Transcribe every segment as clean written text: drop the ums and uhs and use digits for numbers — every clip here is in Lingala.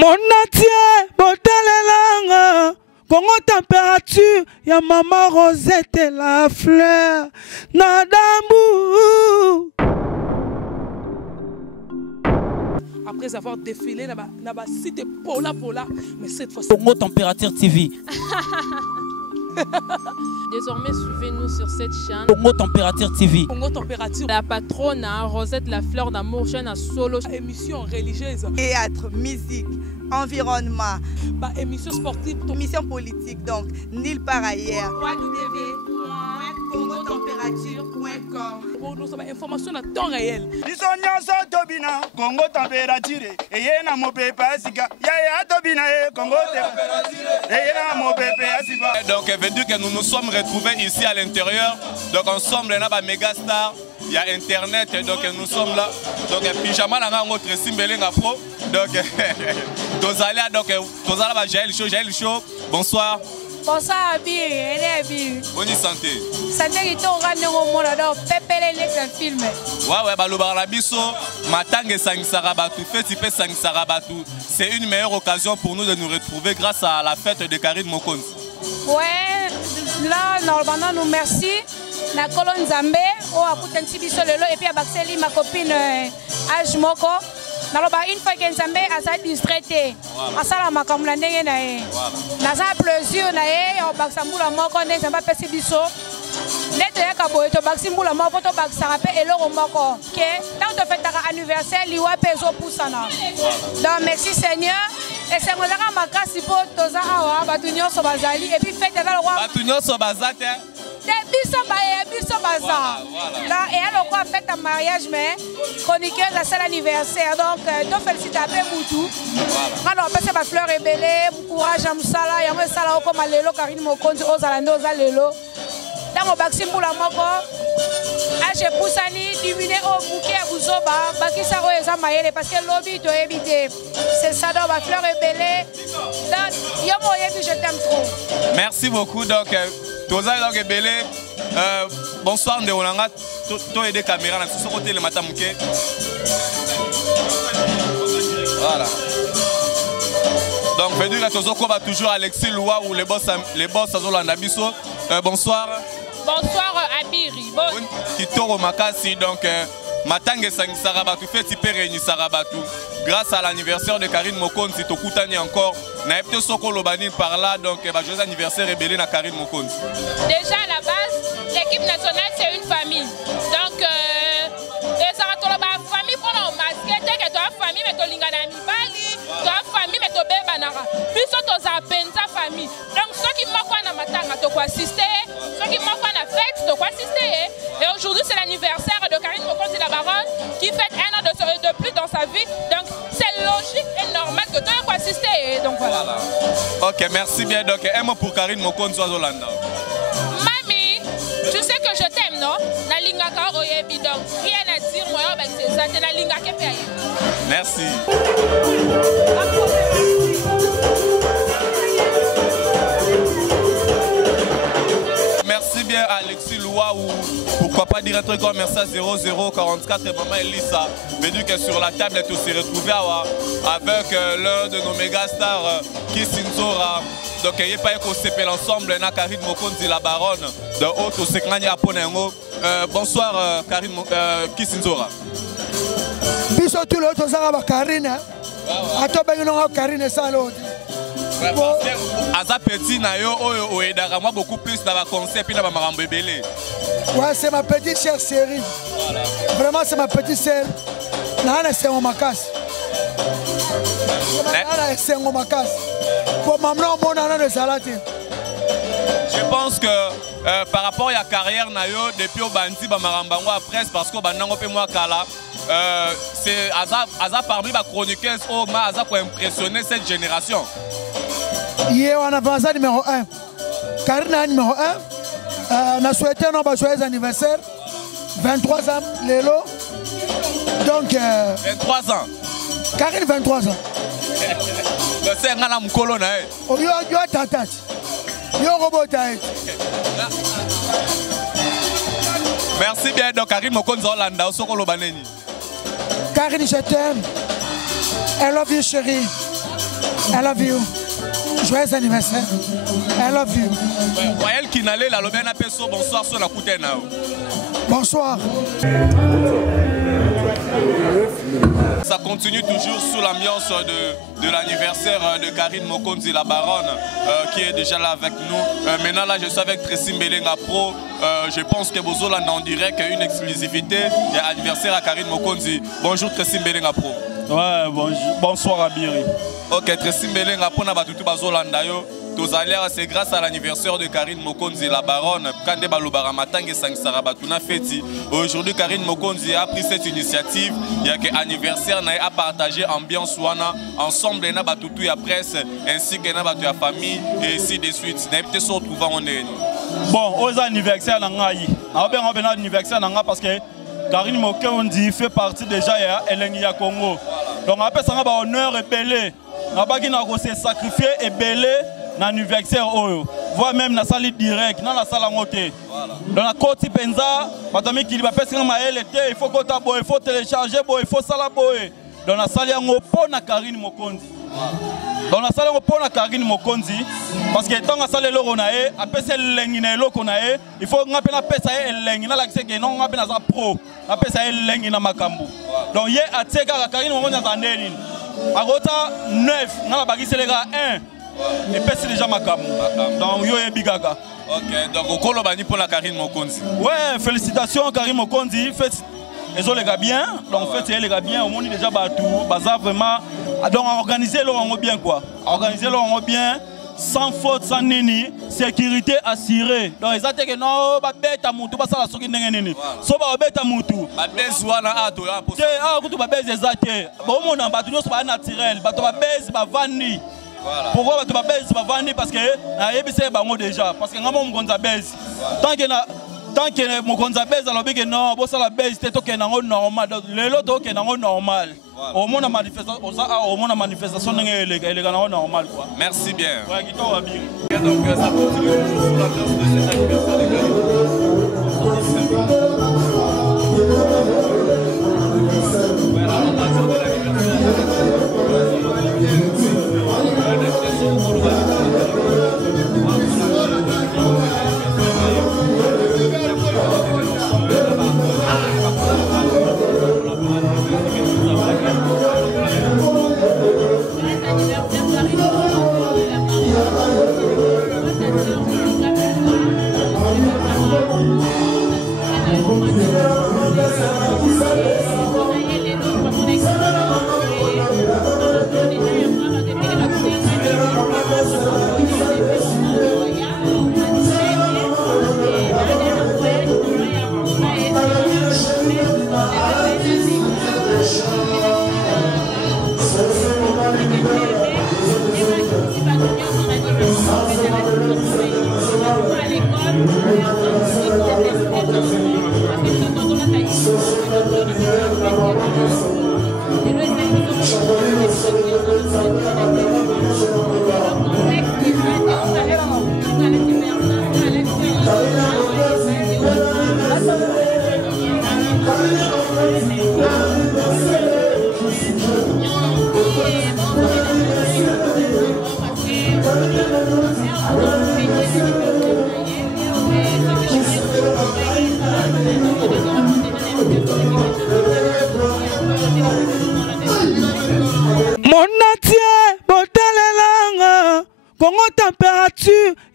Monatie, botalelanga, Congo température, ya maman Rosette la fleur, Nadambu. Après avoir défilé, na ba site Pola, mais cette fois-ci. Congo Température TV. Désormais, suivez-nous sur cette chaîne. Congo Température TV. Congo Température. La patronne, Rosette la fleur d'amour, chaîne à solo. Émission religieuse. Théâtre, musique, environnement. Bah, émission sportive. Émission politique, donc nulle part ailleurs. www.congotempérature.com. Pour nous avoir information à temps réel. Congo Température. Et yena mo pepe asika. Ya tobina Congo Température. Donc, veut dire que nous nous sommes retrouvés ici à l'intérieur. Donc, ensemble, on a un méga star. Il y a Internet, donc nous sommes là. Donc, pyjama, on a notre Simbelinga Pro. Donc, tous allés, Jaël Show. Bonsoir. Bonsoir, Abi. Bonne santé. Santé qui t'ont ramené au monde, alors Pépé les film. Ouais, Balobarabiso, Matang et Sangsarabatu, Fetipe Sangsarabatu. C'est une meilleure occasion pour nous de nous retrouver grâce à la fête de Karine Mokonzi. Ouais, là, normalement, nous merci. La colonne Zambé, on a coupé un petit biseau et puis à Baxeli, ma copine Ajmoko. Une fois que Zambé a sa distraité, à ça la macam la nenge na e. Na sa plaisir na e, on baxambula moko ne Zamba pesi biso. Net ya kabo to baxambula moko to baxarape et loro moko. Que tant de fête anniversaire liwa peso pusana. Donc merci Seigneur. Et c'est moi qui makasi po toza awa batunyo so bazali et puis fête dans le roi. Batunyo so bazate. Biso baza. Là et alors quoi fête un mariage mais chroniqueuse à cet anniversaire donc donc félicite à Moutou. Alors parce que fleur est belle, courage à Moussala, ya mo sala comme lelo Karine Mokonzi ozalando ozalelo. Dans mon baxi pour la moko. J'ai poussani diminuer au bouquet à Bouzoba, Bakisa Roesa Mayele parce que lobby doit éviter. C'est ça donc ma fleur est belle. Donc yo je t'aime trop. Merci beaucoup donc Toza donc est belle. Bonsoir Ndeolanga, toi et des caméras sur ce côté le matin mouké. Voilà. Donc Védu Gatozoko va toujours Alexis Loua ou les boss Azolanda Bisso. Bonsoir. Bonsoir Abiri. Kitoro Makasi donc Matange Sangisarabatu fait typer Sarabatu. Grâce à l'anniversaire de Karine Mokonzi, Tokutani encore. Naepte Soko Lobani par là donc joyeux anniversaire rébellé na Karine Mokonzi. Déjà à la base, l'équipe nationale c'est une famille. Donc ça va la famille pour nous masquer que tu as famille mais tu lingana mibali, tu as famille mais tu beba nara. Puis ça tu as penza famille. Donc ceux qui m'ont na matanga tu quoi assister, ceux qui m'ont na fête tu quoi assister. Et aujourd'hui c'est l'anniversaire de Karine Mokonzi la baronne qui fête un an de plus dans sa vie. Donc c'est logique et normal que tu aies quoi assister. Donc voilà. Ok, merci bien. Donc un mot pour Karine Mokonzi Azolanda. Mami, tu sais que je t'aime, non? Na lingaka oyebi donc rien à dire moi avec ces ça na lingaka pe. Merci. Merci bien Alexis Loua ou pourquoi pas dire un truc comme merci à 0044 et maman Elissa. Mais du que sur la table tu s'est retrouvé avec l'un de nos méga stars Kisinzora. Donc il n'y a pas qu'on s'appelle ensemble na Karine Mokonzi la baronne de Haute Seknani à Ponengo. Bonsoir Karine Kisinzora. Biso tout le temps Karine. Ato bengo Karine salo. Aza petit na yo oyo edaka moi beaucoup plus dans la concept et dans la marambo belé. Ouais, c'est ma petite chère série. Voilà. Vraiment c'est ma petite sœur. Nana c'est mon makas. Nana c'est mon makas. Pour maman mon nana de salate. Je pense que par rapport à la carrière na yo depuis au bandi ba marambango après parce que banango pe moi kala c'est Aza parmi les chroniqueuses au Aza pour impressionner cette génération. Hier on avance numéro 1. Karine numéro 1. On a souhaité un joyeux anniversaire. 23 ans, Lélo. Donc 23 ans. Karine 23 ans. C'est un homme colonne. Yo tatat. Yo robot. Merci bien donc Karine Mokonzi Olanda au Sokolo Baneni. Karine je t'aime. I love you chérie. I love you. Joyeux anniversaire. I love you. Royal Kinale, la Lobena Peso, bonsoir sur la Koutenao. Bonsoir. Ça continue toujours sous l'ambiance de l'anniversaire de Karine Mokonzi, la baronne, qui est déjà là avec nous. Maintenant, là, je suis avec Tracy Mbelenga Pro. Je pense que Bozola a en direct une exclusivité de l'anniversaire à Karine Mokonzi. Bonjour Tracy Mbelenga Pro. Ouais, bonsoir Abiri. Ok, Tracy Mbelenga Pro, Nabatutu Bazolanda yo. C'est grâce à l'anniversaire de Karine Mokonzi, la baronne. Aujourd'hui, Karine Mokonzi a pris cette initiative. Il y a un anniversaire à partager ambiance ensemble, il y a la presse ainsi que la famille et ainsi de suite. Bon, aux anniversaires, parce que Karine Mokonzi fait partie déjà de l'Elengia Congo. Donc, après ça, on a honneur et belé. On a sacrifié et belé. L'anniversaire, voire même dans la salle direct, dans la salle en côté. Dans la côte Penza, il faut il faut télécharger, il faut salaboyer. Dans la salle en haut, Karine Mokonzi. Dans la salle en haut, Karine Mokonzi, parce que dans la salle on a après c'est l'engine qu'on a, il faut qu'on appelle ça l'engine, là c'est que non on appelle ça pro, appelle ça l'engine na makambu. Donc hier à Tseka Karine Mokonzi dans l'année. À Rota 9, dans la baguette c'est les gars 1. Et puis c'est déjà Makamu. Donc yo et Bigaga. Ok, donc au colo bani pour la Karine Mokonzi. Ouais, félicitations Karine Mokonzi. Les autres les gars bien. Donc faites les gars bien. Au monde déjà batou. Baza vraiment. Donc organiser le bien quoi. Organiser le bien. Sans faute, sans nini, sécurité assurée. Donc ils attendent que non, bah bête à moutou, bah ça la soki nini. So bah bête à moutou. Bah bête ouana ato ya poste. Ah, écoute bah bête exacté. Bah au monde en batou nous c'est pas naturel. Bah toi bête bah vanni. Pourquoi tu vas baiser parce que je bango déjà parce que ngamo mkonza baiser tant que mkonza baiser alors que non bossa la baiser te to kenango normal le lot to kenango normal au monde manifestation elle normal quoi. Merci bien. Ouais qui toi bien. Donc ça continue sur la place de cet anniversaire de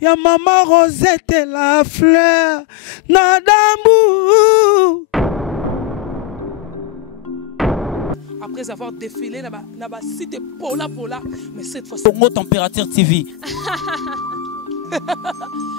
ya Maman Rosette la fleur Nadambu. Après avoir défilé dans la cité Pola, mais cette fois-ci. Congo Température TV.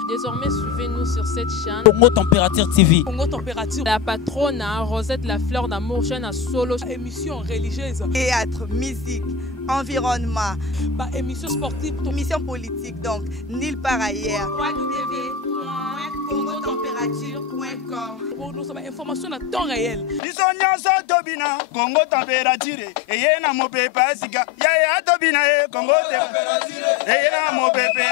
Désormais, suivez-nous sur cette chaîne. Congo Température TV. Congo Température. La patronne Rosette la fleur d'amour, chaîne à solo. Émission religieuse. Théâtre, musique, environnement. Bah, émission sportive. Émission politique, donc nulle part ailleurs. www.congotempérature.com. Pour nous avoir information à temps réel. Congo Température. Et y a mon pépé, Congo Température. Et y a mon pépé,